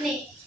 ਨੇ